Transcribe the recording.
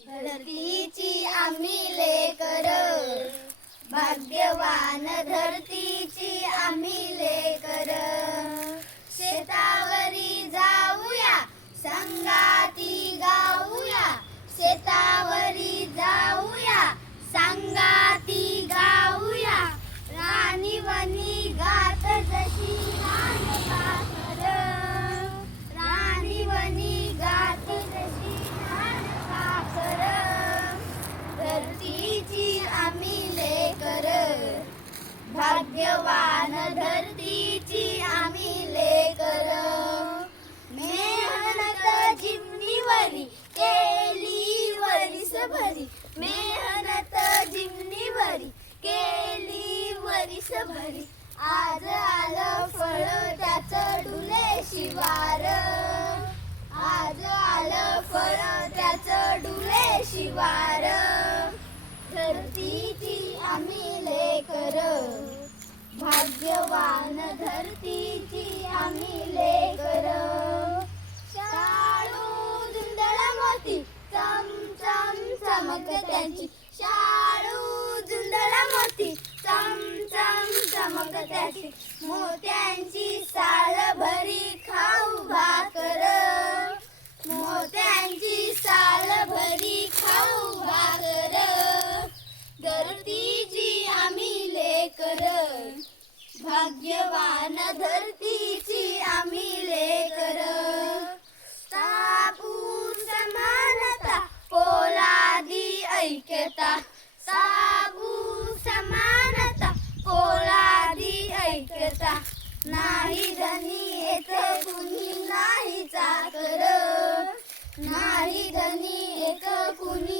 धरतीची आम्ही लेकर, भाग्यवान धरतीची आम्ही लेकर. शेतावरी जाऊया संगाती गाऊया, शेतावरी जाऊया संगाती गाऊया. राणीवनी गात जशी रान पाखर, राणीवनी गात जशी रान पाखर. धरतीची आम्ही लेकर, भाग्यवान धरतीची आम्ही लेकर. मेहनत जिमनीवरी केली वरीसभरी, मेहनत जिमनीवरी केली वरीसभरी. आज आलं फळ त्याचं डुले शिवार, आज आलं फळ त्याचं डुले शिवार. धरतीची आम्ही लेकर, भाग्यवान धरतीची आम्ही लेकर. शाळू झुंदळ मोती चमचम चमक त्यांची, शाळू झुंदळ मोती चमचम चमक त्याची. मोत्यांची साल भरी खाऊ भाकर, मोत्यांची साल भरी खाऊ भाकर. धरतीची आम्ही लेकर, भाग्यवान धरतीची आम्ही लेकर. साबू समानता पोलादी ऐक्यता, साबू समानता पोलादी ऐक्यता. नाही धनी एक कुणी नाही चाकर, नाही धनी एक कुणी